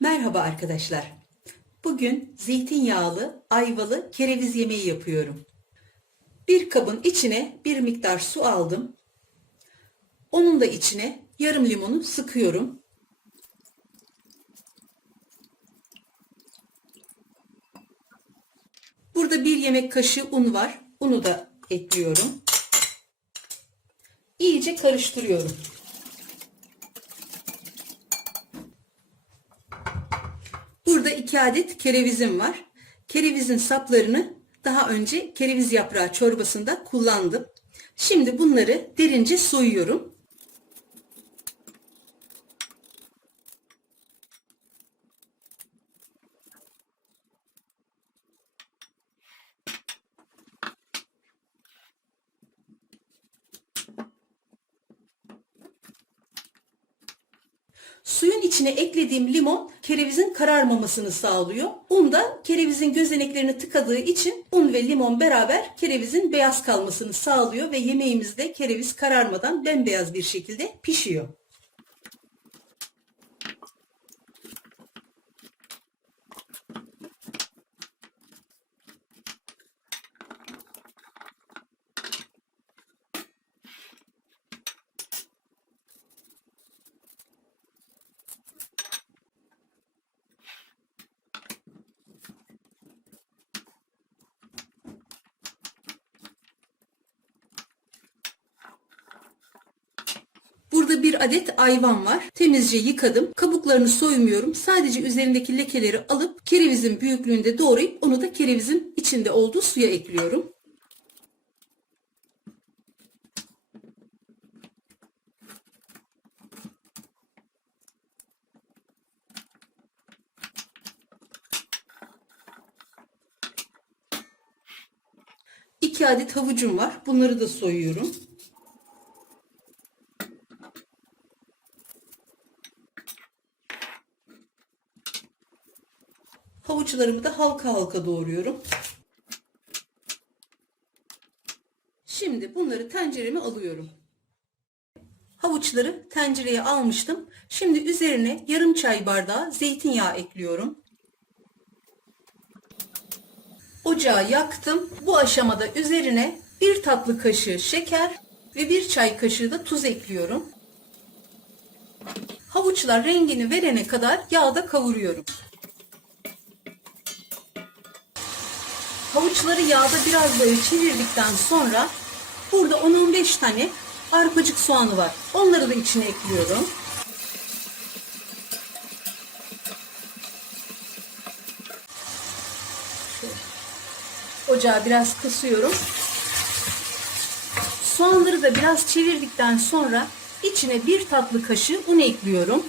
Merhaba arkadaşlar. Bugün zeytinyağlı, ayvalı kereviz yemeği yapıyorum. Bir kabın içine bir miktar su aldım. Onun da içine yarım limonu sıkıyorum. Burada bir yemek kaşığı un var. Unu da ekliyorum. İyice karıştırıyorum. Burada iki adet kerevizim var. Kerevizin saplarını daha önce kereviz yaprağı çorbasında kullandım. Şimdi bunları derince soyuyorum. Suyun içine eklediğim limon kerevizin kararmamasını sağlıyor. Un da kerevizin gözeneklerini tıkadığı için un ve limon beraber kerevizin beyaz kalmasını sağlıyor ve yemeğimizde kereviz kararmadan bembeyaz bir şekilde pişiyor. Bir adet ayvan var. Temizce yıkadım. Kabuklarını soymuyorum. Sadece üzerindeki lekeleri alıp kerevizin büyüklüğünde doğrayıp onu da kerevizin içinde olduğu suya ekliyorum. İki adet havucum var. Bunları da soyuyorum. Havuçlarımı da halka halka doğruyorum. Şimdi bunları tencereme alıyorum. Havuçları tencereye almıştım. Şimdi üzerine yarım çay bardağı zeytinyağı ekliyorum. Ocağı yaktım. Bu aşamada üzerine bir tatlı kaşığı şeker ve bir çay kaşığı da tuz ekliyorum. Havuçlar rengini verene kadar yağda kavuruyorum. Havuçları yağda biraz böyle çevirdikten sonra burada 10-15 tane arpacık soğanı var. Onları da içine ekliyorum. Ocağı biraz kısıyorum. Soğanları da biraz çevirdikten sonra içine bir tatlı kaşığı un ekliyorum.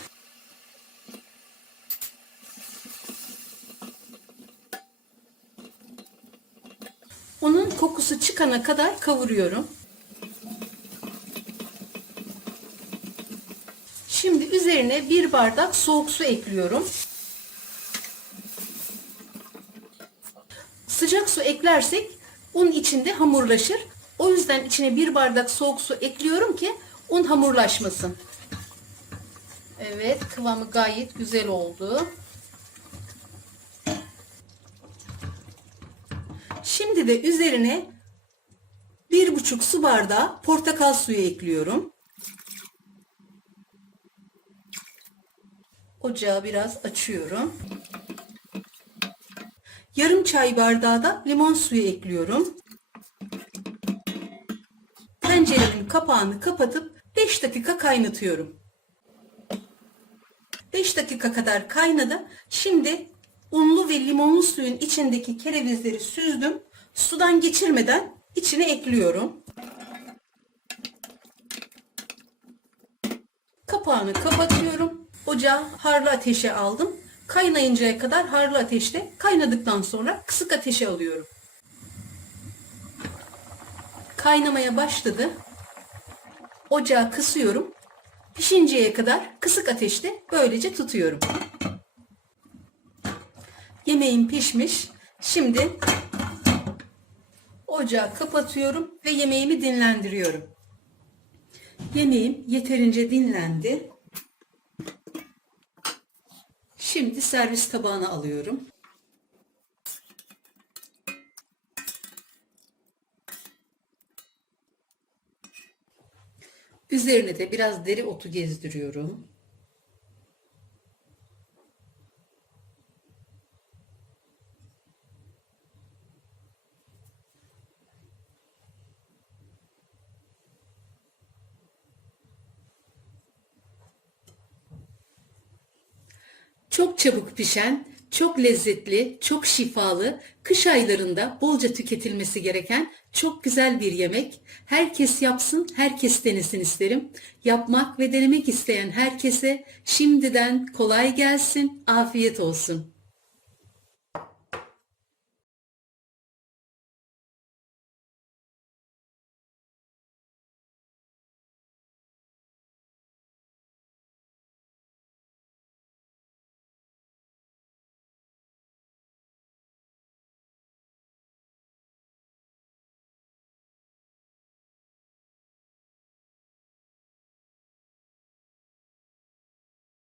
Unun kokusu çıkana kadar kavuruyorum. Şimdi üzerine bir bardak soğuk su ekliyorum. Sıcak su eklersek un içinde hamurlaşır. O yüzden içine bir bardak soğuk su ekliyorum ki un hamurlaşmasın. Evet kıvamı gayet güzel oldu. Şimdi de üzerine bir buçuk su bardağı portakal suyu ekliyorum. Ocağı biraz açıyorum. Yarım çay bardağı da limon suyu ekliyorum. Tencerenin kapağını kapatıp 5 dakika kaynatıyorum. 5 dakika kadar kaynadı. Şimdi unlu ve limonlu suyun içindeki kerevizleri süzdüm. Sudan geçirmeden içine ekliyorum. Kapağını kapatıyorum. Ocağı harlı ateşe aldım. Kaynayıncaya kadar harlı ateşte kaynadıktan sonra kısık ateşe alıyorum. Kaynamaya başladı. Ocağı kısıyorum. Pişinceye kadar kısık ateşte böylece tutuyorum. Yemeğim pişmiş. Şimdi ocağı kapatıyorum ve yemeğimi dinlendiriyorum. Yemeğim yeterince dinlendi. Şimdi servis tabağına alıyorum. Üzerine de biraz deri otu gezdiriyorum. Çok çabuk pişen, çok lezzetli, çok şifalı, kış aylarında bolca tüketilmesi gereken çok güzel bir yemek. Herkes yapsın, herkes denesin isterim. Yapmak ve denemek isteyen herkese şimdiden kolay gelsin, afiyet olsun.